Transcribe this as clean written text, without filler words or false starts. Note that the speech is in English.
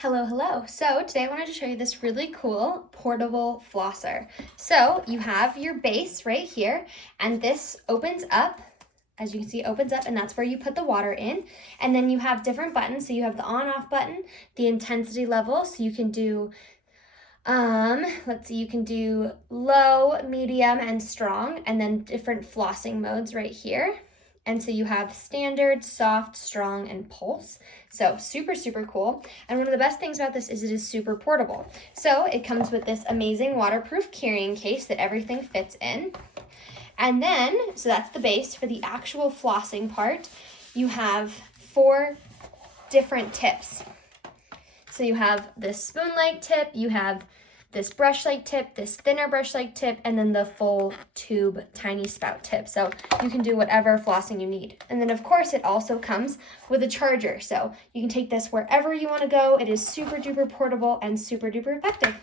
Hello, hello. So today I wanted to show you this really cool portable flosser. So you have your base right here, and this opens up. As you can see, it opens up, and that's where you put the water in. And then you have different buttons. So you have the on-off button, the intensity level. So you can do, let's see, you can do low, medium, and strong, and then different flossing modes right here. And so you have standard, soft, strong, and pulse. So super, super cool. And one of the best things about this is it is super portable. So it comes with this amazing waterproof carrying case that everything fits in. And then, so that's the base. For the actual flossing part, you have 4 different tips. So you have this spoon-like tip, you have this brush-like tip, this thinner brush-like tip, and then the full tube tiny spout tip. So you can do whatever flossing you need. And then of course it also comes with a charger. So you can take this wherever you want to go. It is super duper portable and super duper effective.